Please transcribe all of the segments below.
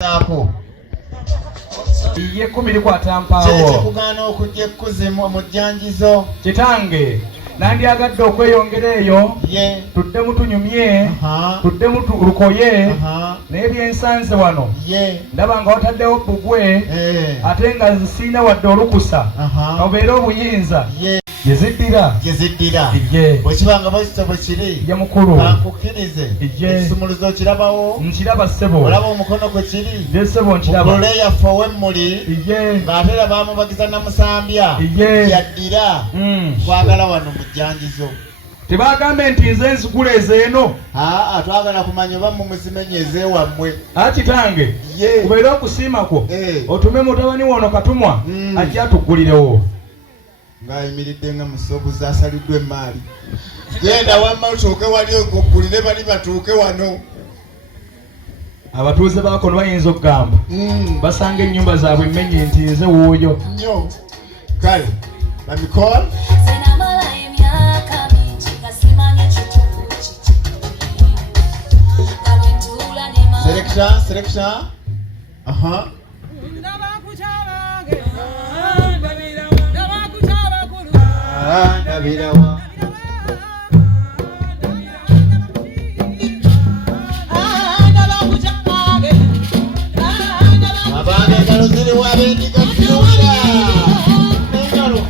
Abakko iye 10 kwatampawo kye kugana okujja ekkuzimu mu jjanjizo kitange nandyagadde okweyongera eyo ye tuddemu tunyumye tuddemu lukoye naye byensanze wano ye ndaba nga wataddewo bbugwe ate nga zisiina wadde olukusa obeera obuyinza yeziddira bwekibanga bakita bwe kiri ye mukulu ankukkirize ekisumuluzo kirabawo nkiraba ssebo olaba omukono kwe kiri ye ssebo nkiraba mukule yaffe ow'emmuli ng'ate era baamubagiza namusambya yaddira twagala wano mu jjanjizo tebagambe nti nze nzigula ezeeno twagala kumanya oba mumuzimenye ezeewammwe kitange kubeera okusiimako otume mutabani wono katumwa ajja atuggulirewo ng'ayimiridde nga musobuzi asaliddwa emaali genda wamma otuuke wali oggulire bali batuuke wano abatuuze bakono bayinza okugamba basanga ennyumba zaabwe emmenye nti nze wuuyo nnyo kale bamikola Selection. Ndabirawa. Abaana engalo ziri wabendiga kuwira. Engalo.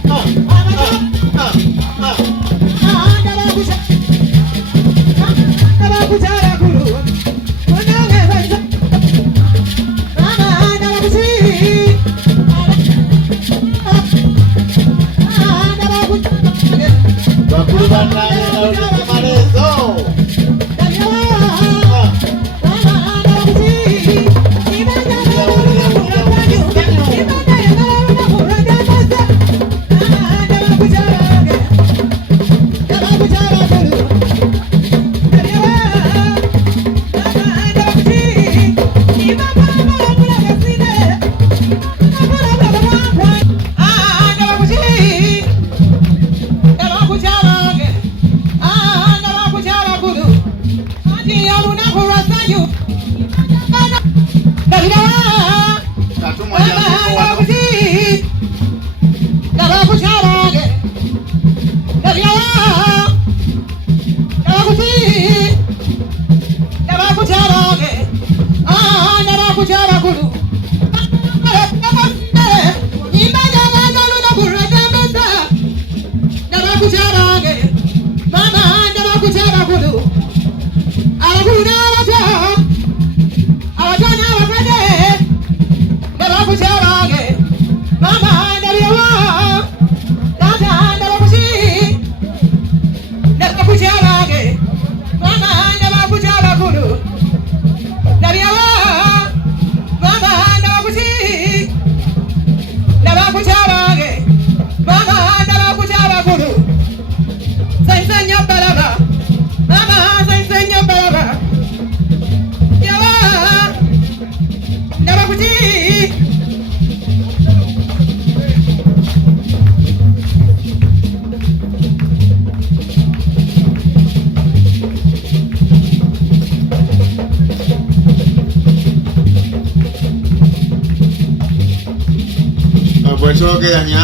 Bwechogeranya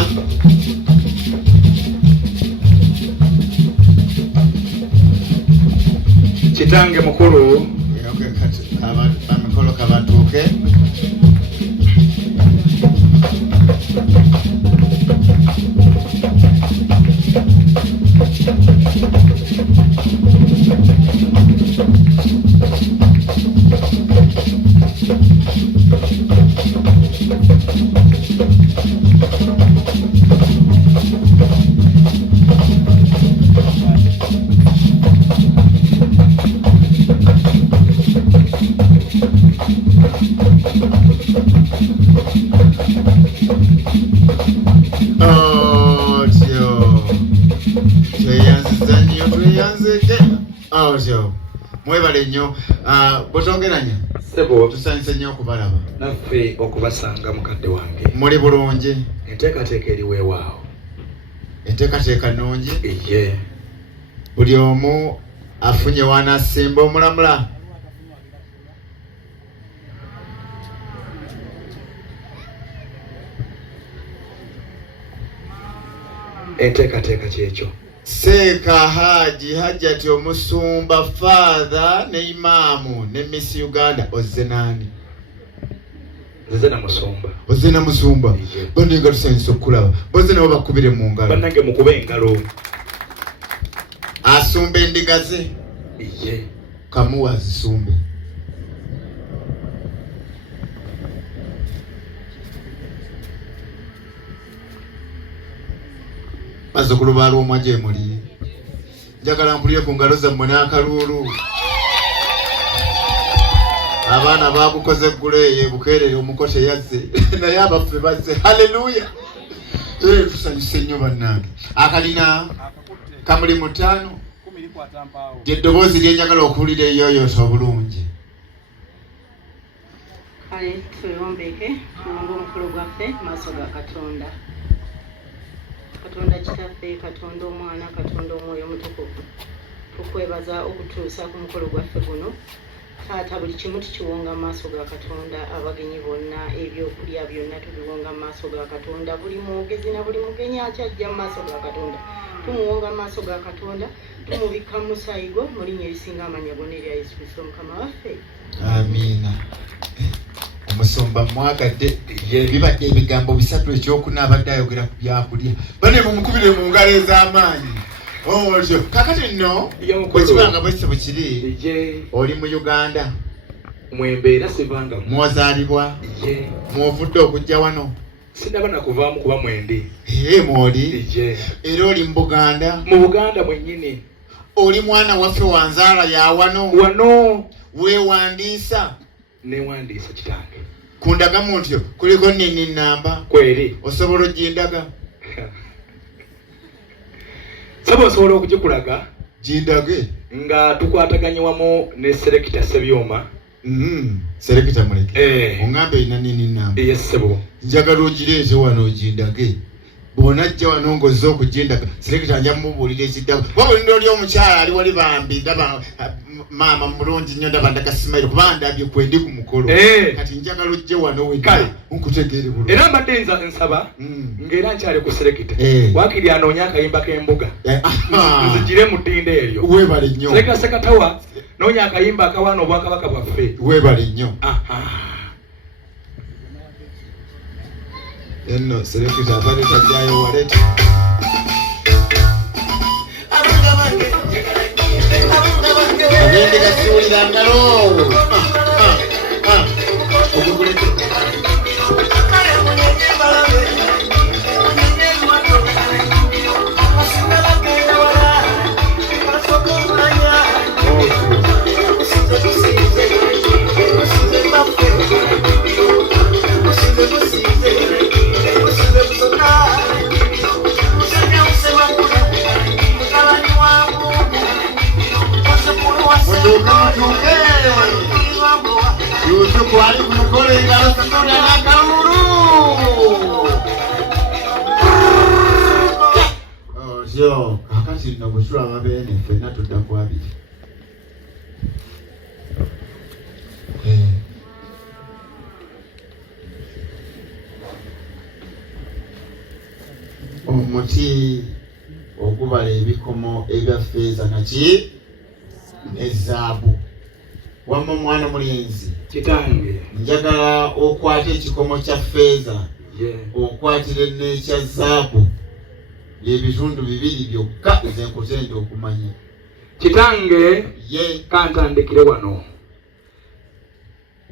kitange mukulu bamikolo kabatuuke mwebale nnyo bwetwogeranya sebo tusanyuse nnyo okubalaba naffe okubasanga mukadde wange muli bulungi enteekateeka eriweewaawo enteekateeka nnungi ye buli omu afunye wanasimba omulamula enteekateeka kyekyo. Seeka Haji Hajjati omusumba father ne imaamu ne Miss Uganda ozze nani? Nze na musumba. Ozze na musumba. Bano nga tusanyusa okulaba. Bozze nabo bakubire mu ngalo. Bannange mukube engalo. Asumba endiga ze. Iye. Kamuwa azisumbe. Bazzukulu ba Lwomwa gye muli. Njagala mpulire ku ngalo zammwe n'akaluulu. Abaana babukoze gguleeye bukeerere omukote yazze naye abaffe bazze. Haleluya. Tusanyuse nnyo bannange. Akalina kamuli mu 5 gye ddoboozi lyenjagala okuwulira eyoyoosa obulungi. Kale twewombeke tulongo omukolo gwaffe mu maaso ga Katonda. Katonda kitaffe, Katonda omwana, Katonda omwoyo omutukuvu, tukwebaza okutuusa ku mukolo gwaffe guno. Taata, buli kimu tukiwonga mu maaso ga Katonda. Abagenyi bonna, ebyokulya byonna tubiwonga mu maaso ga Katonda. Buli mwogezi na buli mugenyi akyajja mu maaso ga Katonda tumuwonga mu maaso ga Katonda, tumubikka mu musaayigo mu linnya erisinga amannya gonna erya Yesu Kristo Mukama waffe. Amiina. Omusumba mwagadde bibadde ebigambo bisatu ekyokunaabadde ayogera ku byakulya. Bane mumukubire mu ngalo ez'amaanyi. Olwo kakati nno bwekibanga bwekise bwe kiri oli mu Uganda mwembeera sivanga mwozaalibwa mwovudde okujja wano. Sinaba nakuvaamu kuba mwendi. Mwoli era oli mu Buganda. Mu Buganda mwennyini. Oli mwana waffe wanzaala ya wano. Wano weewandiisa. Newandiisa kitange. Kundagamu ntyo kuliko nini namba. Kweri osobola ogindaga? Saba osobola okugikulaga gindage nga tukwataganye wamu ne Serekita Sebyoma. Serekita muleke. Ongambe ina nini namba? Yes sebo. Njagala ogireete wano ogindage. Bw'onajja wano ng'ozze okugindaga Serekita ajja mmubuulira ekiddako. Wabula oli omukyala ali wali bambi ndaba maama mulungi nnyo ndaba ndakasimayiro kuba ndabye kwendi ku mukolo. Kati njagala ojje wano wedda nkutegeere bulungi. Era mbadde nsaba ng'era nkyali ku Serekita. Waakiri anoonya akayimba k'embuga. Nzigire mu ddinda eryo. Weebale nnyo. Serekita Sekatawa noonya akayimba akawaana obwakabaka bwaffe. Weebale nnyo. Enno Serekita abadde tajjayo waleta. Agende gasuulira ngalo. Ogugulete. Yusufu ali ku mukolo engalo Katonda n'akalulu. Otyo kakati nno bwe tulaba beene ffenna tudda ku abiri. Omuti ogubala ebikomo ebya ffeeza naki ne zaabu. Wamma mwana mulenzi kitange njagala okwata ekikomo kya ffeeza okwatire n'ekya zaabu ebitundu bibiri byokka ezenkutenda okumanya. Kitange kantandikire wano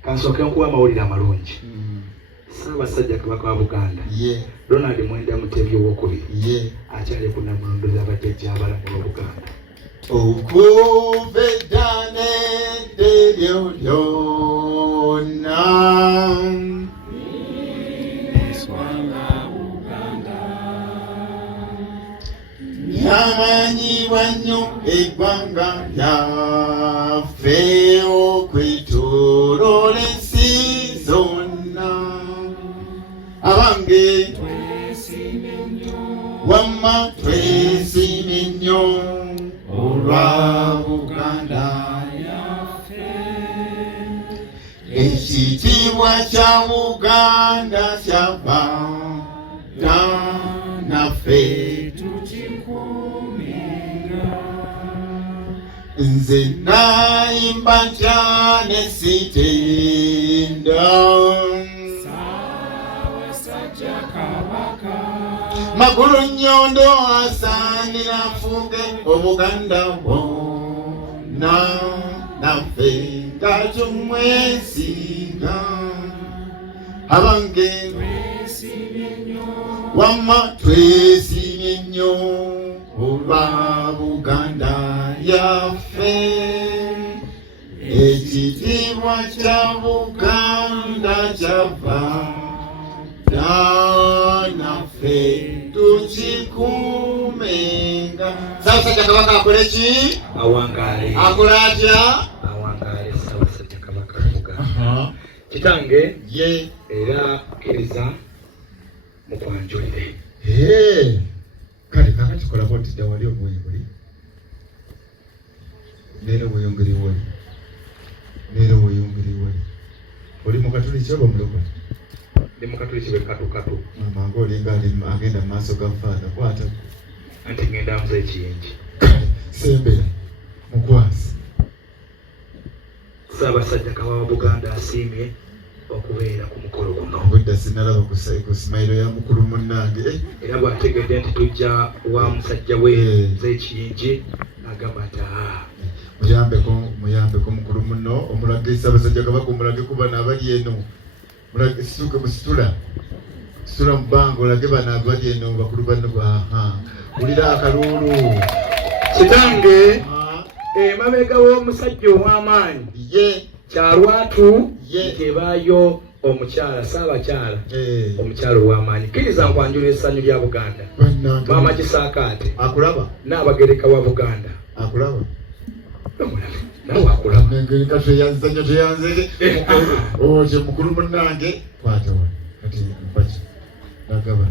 kansooke nkuwa amawulire amalungi. Ssaabasajja Kabaka wa Buganda Ronald Mwenda Mutebi owookubiri akyali ku Namulondo z'abajjajja abalamula Obuganda. Okuva edda n'edda lyonna lyamanyibwa nnyo eggwanga lyaffe okwetooloola ensi zonna. Abange wamma twesiimye nnyo olwa Buganda yaffe. Ekitiibwa kya Buganda kyava naffe nze nayimba cyane sitenda magulu nyondo asanira fuge obuganda bwonna naffe nga tumwesiga abange wamma twesibye nnyo olwa Buganda yaffe ekitiibwa kya Buganda kyava naffe tukikuumenga. Ssaabasajja Kabaka akole ki? Awangaale. Akola atya? Awangaale Ssaabasajja Kabaka Buganda. Kitange ye era kkiriza mukwanjulire. Kale kakati kola boti dda wali obwoyi buli neera bweyongeri wali oli mukatuliki oba mulokole? Ndi mukatuliki bwe katukatu. Mama ng'olinga agenda mu maaso ga Faada kwata anti ngenda amuza ekiyingi. Sembera mukwasi. Ssaabasajja Kabaka Buganda asiimye okubeera ku mukolo guno. Obudda sinalaba ku simayiro ya mukulu munnange era bw'ategedde nti tujja wa musajja we z'ekiyingi agamba nti muyambeko mukulu muno omulage Ssaabasajja Kabaka omulage ku bano abali eno mulage situke musitula mu bbanga olage bano abali eno bakulu bano wulira akalulu. Kitange emabega w'omusajja ow'amaanyi kyalwatu tebaayo omukyala Ssaabakyala omukyala ow'amaanyi. Kkiriza nkwanjula essanyu lya Buganda. Maama Kisaakaate akulaba Nnaabagereka wa Buganda akulaba nawe akulaba nga teyanze otyo mukulu munnange kwata wa kati mpaki nagaba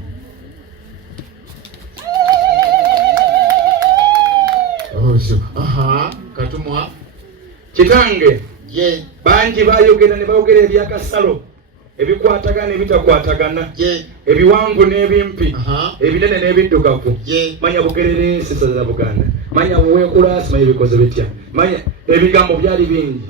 otyo katumwa. Kitange bangi bayogera ne bayogera ebyakasalo ebikwatagana ebitakwatagana ebiwanvu n'ebimpi ebinene n'ebiddugavu. Manya Bugerere sisa za Buganda, manya Buweekulaasi manya ebikoze bitya, manya ebigambo byali bingi.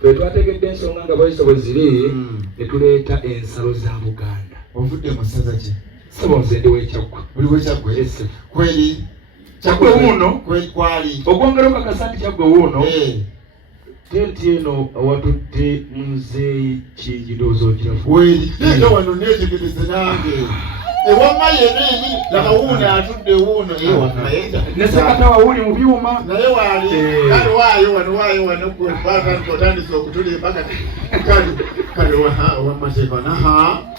Twe twategedde ensonga nga bwezi bwe ziri ne tuleeta ensalo za Buganda. Ovudde mu ssaza ki? Sabo nze ndi w'Ekyaggwe. Oli w'Ekyaggwe? Kweli Kyaggwe wuuno kwali okwongera okakasa nti Kyaggwe wuuno tenti eno awatudde muzeeyi kingi ndowooza okirafu. Weri leeta wano neetegereze nange ewamma yeneeni laba wuuno atudde wuuno ne sekatawa wuli mu byuma naye waali kale waayo wano otandise okutula mpaka kale wamateeka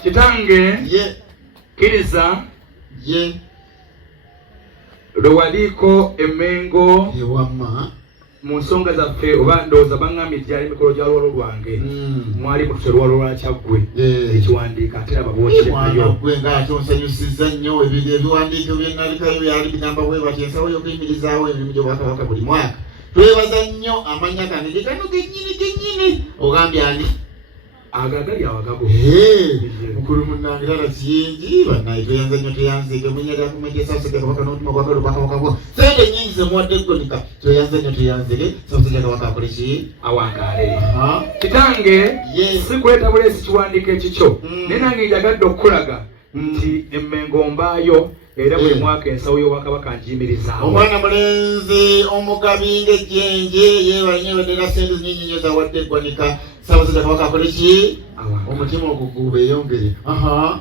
Kitange kkiriza lwe waliiko emengo ewamma mu nsonga zaffe oba ndowooza baŋŋambye gyali emikolo gya lwalo lwange mwali mutute lwalo lwa Kyaggwe ekiwandiika ate laba bwokirekayo gwe ng'ate onsanyusizza nnyo ebiwandiiko bye nalikayo byali bigamba bwe bati ensawo y'okuyimirizaawo emirimu gy'Obwakabaka buli mwaka. Twebaza nnyo amannya gange ge gano gennyini ogambye ani agagali awagago mukulu munnange lala kiyingi bannaye tweyanza nnyo tweyanzike munyera kumejja Ssaabasajja Kabaka n'omutima gwagala Obwakabaka sente nnyingi zemuwadde eggonika tweyanza nnyo tweyanzike Ssaabasajja Kabaka akole ki? Awangaale. Kitange si kuleeta buleesi kiwandiiko ekikyo naye nange njagadde okukulaga nti emmengo mbaayo era buli mwaka ensawo y'Obwakabaka ngiyimirizaawo. Omwana mulenzi omugabi ng'ejjenje yeebanyewedera sente nnyingi nnyo zawadde eggwanika Ssaabasajja Kabaka akole ki? Omutima ogugu beeyongere.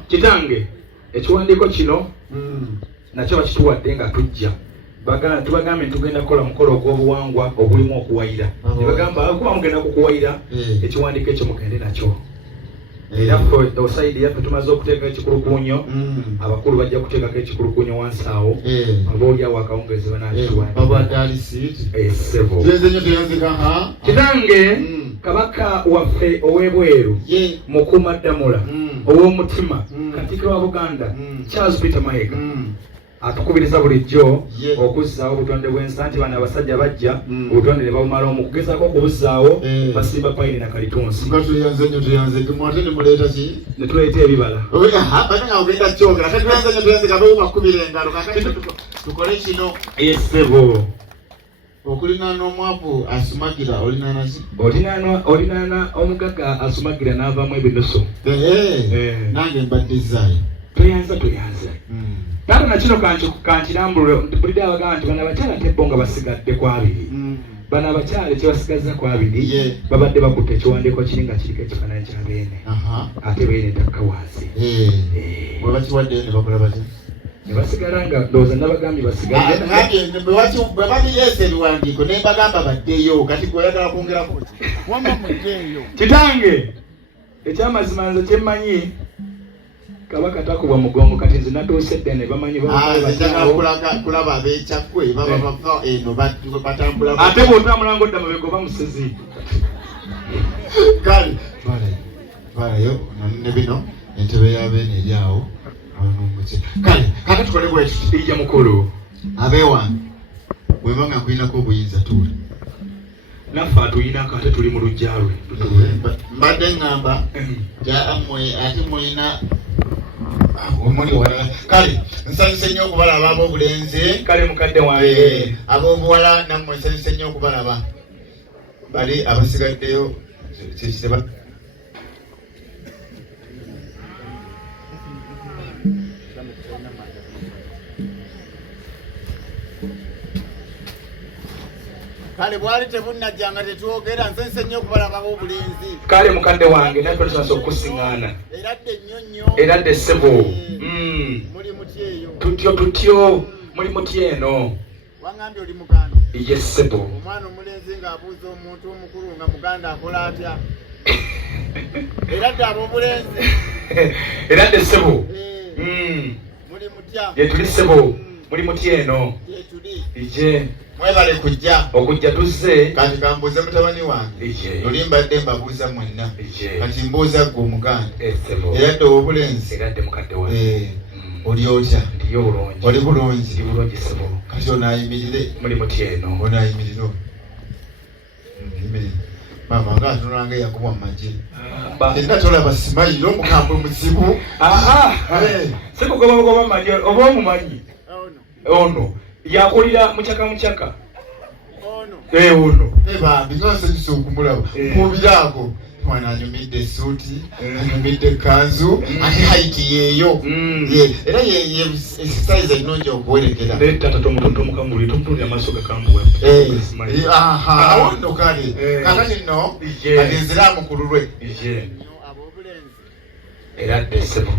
Kitange ekiwandiiko kino nakyo bakituwadde nga tujja tubagambye tugenda kukola mukolo ogw'obuwangwa ogulimu okuwayira. Ne bagamba kuba mugenda kukuwayira ekiwandiiko ekyo mugende nakyo. Era osayidi yaffe tumaze okuteeka ekikulukuunyo abakulu bajja kuteekako ekikulukuunyo wansi awo obaoliawo akawungeezi banakitwasebo. Kitange Kabaka waffe ow'ebweru Mukuumaddamula ow'omutima Katikkiro wa Buganda Charles Peter Mayiga atukubiriza bulijjo okuzzaawo obutonde bw'ensi nti bano abasajja bajja obutonde ne babumala okugezaako okubuzzaawo basimba payini na kalitunsi ne tuleeta ebibala tukole kino esebo okulinaana omwavu asumagira olinaanasi olinaana omugaga asumagira n'avaamu ebinusu nange mbaddizzaayo toyanza naate nakino kankirambulule bulidde abagamba nti bano abakyala ate bo nga basigadde ku abiri bano abakyala kyebasigaza ku abiri babadde bakutte ekiwandiiko kiri nga kiriko ekifaananyi kya Beene ate Beene takka wansi bwe bakiwaddeyo ne bakola batya ne basigala nga ndowooza nabagambye basigadde bwe babireesa ebiwandiiko ne mbagamba baddeyo kati gweoyagala kwongerako wamma muddeeyo kitange ekyamazima nze kyemmanyi kabaka takubwa mugongo kati nze natuuse ddene bamanyi kulaba ab'ekyakwe baba bava eno batambula ate bw'otambula ng'odda mabega oba musezi kale valayo ne bino entebe ya Beene eri awo kale kaka tukole bwetu ija mukulu abeewange bweba nga kulinako obuyinza tuula naffe atuyinako ate tuli mu lujja lwe mbadde ngamba mmwe ate mulina omuli walala kale nsanyuse nnyo okubalaba ab'obulenzi kale mukadde wange ab'obuwala nammwe nsanyuse nnyo okubalaba bali abasigaddeyo kyekiseba kale bwali tebunnajjanga tetwogera nsanyuse nnyo okubalaba ab'obulenzi kale mukadde wange naye tusobola okusiŋŋaana eradde nnyonnyo eradde ssebo muli muti eyo tutyo muli muti eno wangambye oli muganda ye ssebo omwana omulenzi ng'abuuza omuntu omukulu nga muganda akola atya eradde ab'obulenzi eradde ssebo muli mutya tuli ssebo muli muti eno tuli ije mwebale kujja okujja tuzze kati kambuuze mutabani wange oli mbadde mbabuuza mwenna kati mbuuza gwe omuganda eradde ow'obulenzi eradde mukadde wange oli otya ndiyo bulungi oli bulungi ndi bulungi ssebo kati onaayimirire muli muti eno onaayimirire maama nga atunulanga eyakubwa mu magye enna tolaba simayire omukambwe muzibu sikugobagoba magye oba omumanyi ono yakulira mukyaka ono bambi nosanyusa okumulaba mubirago mwana anyumidde esuuti anyumidde ekanzu ate haiti yeeyo era size ennungi okuwerekera tata tomukamuli tomutulira amaaso gakambuwa awono kale kakati nno kati enziraamu ku lulwe era dde ssebo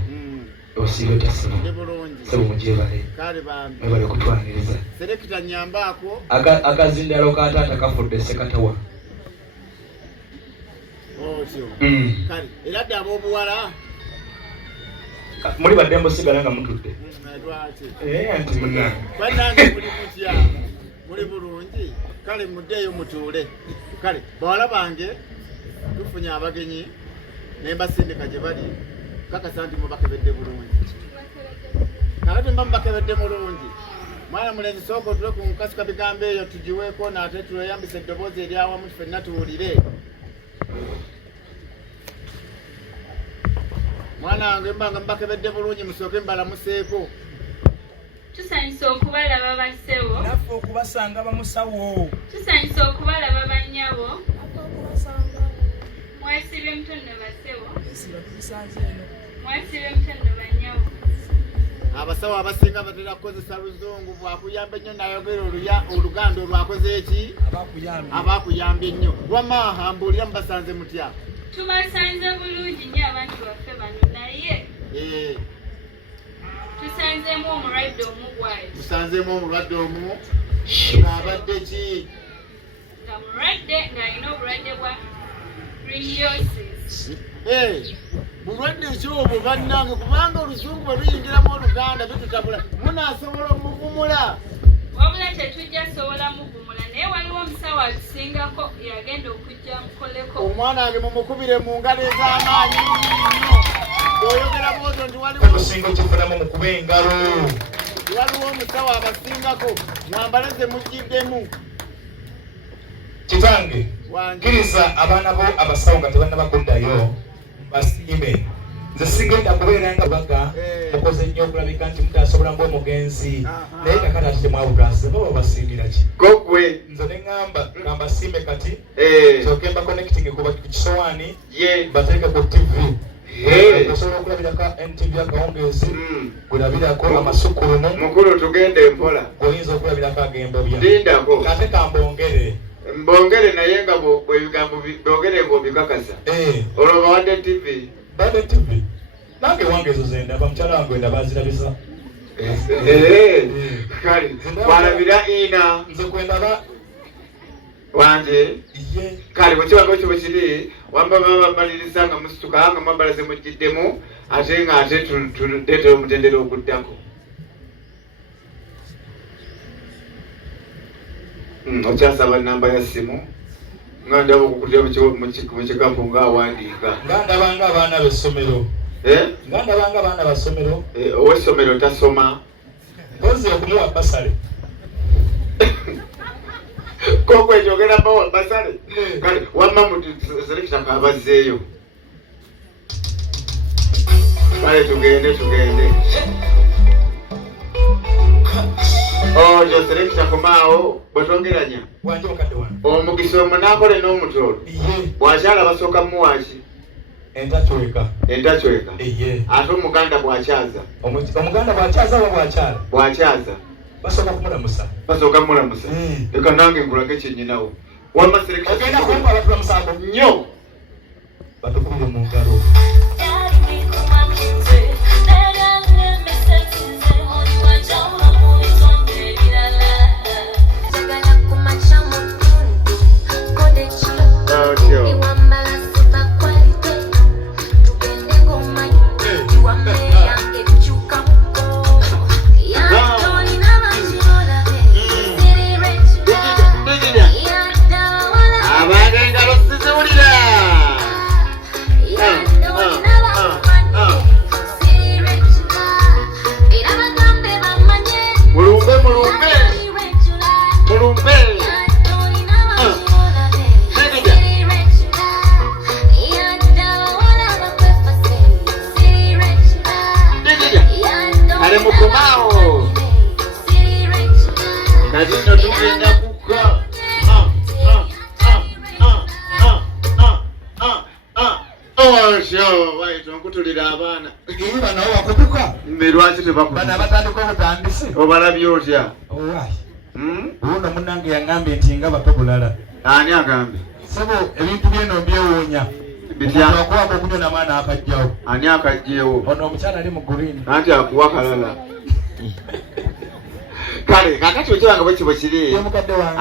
osiibye otya ssebo ssebo mugyebale mwebale okutwaniriza serekita nyambaako akazindalo ka taata kafudde sekatawa kale era dde ab'obuwala muli badde musigala nga mutudde anti munange bannange muli mutya muli bulungi kale muddeeyo mutuule kale bawala bange tufunye abagenyi ne mbasindika gye bali kakasa nti mubakebedde bulungi kakati mba mubakebedde mulungi mwana mulenzi sooka otule ku nkasuka bigambo eyo tugiweeko naate tweyambisa eddoboozi eryawamu ffenna tuwulire mwana wange mbanga mubakebedde bulungi musooke mbalamuseeko tusanyusa okubalaba bassewo naffe okubasanga bamusawo tusanyusa okubalaba bannyabo mwesibye mutono bassewo mwesibye mutono bannyabo abasawo abasinga batera kukozesa luzungu bwakuyamba ennyo nayogera oluganda olwakoze eki abakuyambye ennyo wamaaha mbuulira mubasanze mutya tubasanze bulungi nnyo abantu baffe bano naye tusanzeemu omulwadde omu bwali tusanzeemu omulwadde omu ng'abadde ki nga mulwadde ng'alina obulwadde bwa rinyosis bulwadde ki obwo bannange kubanga oluzungu bwe luyingiramu oluganda bitutabula munaasobola omuvumula wabula tetujja sobola muvumula naye waliwo omusawo atusingako yagenda okujja mukoleko omwana wange mumukubire mu ngalo ez'amaanyi nnyo oyogera bwozo nti waliwo okifulamu mukube engalo waliwo omusawo abasingako mwambaleze mujjiddemu kitange kkiriza abaana bo abasawo nga tebannabakuddayo basiime Zesigenda kubeera nga baga mukoze nnyo okulabika nti mutasobola mbu omugenzi naye kakati ati temwabutwasize baba basiimira ki gogwe nze ne ngamba siime kati soke mba connecting ku kisowaani bateeke ku TV osobola okulabirako NTV akawungeezi kulabirako amasukulumu mukulu tugende mpola oyinza okulabirako agembobya lindako ate kambongere mbongere naye nga ebigambo byogere ng'obikakasa olwo bawadde TV bade TV nange wange ezo zendaba mukyala wange ndaba zirabisa kale walabira ina nze kwendaba wanje kale bwekibanga ekyo bwekiri wamba baba bamaliriza nga musituka nga mwambalaze mugiddemu ate nga ate tuleetera omutendera oguddako okyasaba namba ya simu nga ndaba okukutira mu kikapu ng'awandiika nga ndabanga abaana b'essomero nga ndabanga abaana basomero ow'essomero tasoma mpozi okumuwa basale koko ekyogera bawa basale kale wamma muselekita kaabazzeeyo kale tugende oyo selekita komaawo bwetwogeranya wanje mukadde wange omugisa omwo n'akole n'omutolo bwakyala basooka muwaki entacweka ate omuganda bwakyaza omuganda bwakyaza oba bwakyaza basooka mulamusa leka nange nkulage kyennyinawo wamma ogenda kumpa batulamusaako nnyo batukubire mu ngalo obalabye otya uno munange yangambye nti nga batobulala ani agambye sebo ebintu byeno byewuunya bityakuwako okunyo namaana akajjawo ani akajjeewo ono omukyala ali mu green anti akuwa kalala kale kakati okibanga bwekibo kiri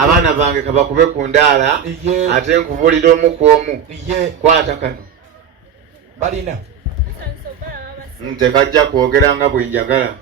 abaana bange kabakube ku ndaala ate nkubulira omu ku omu kwata kano balina tekajja kwogera nga bwenjagala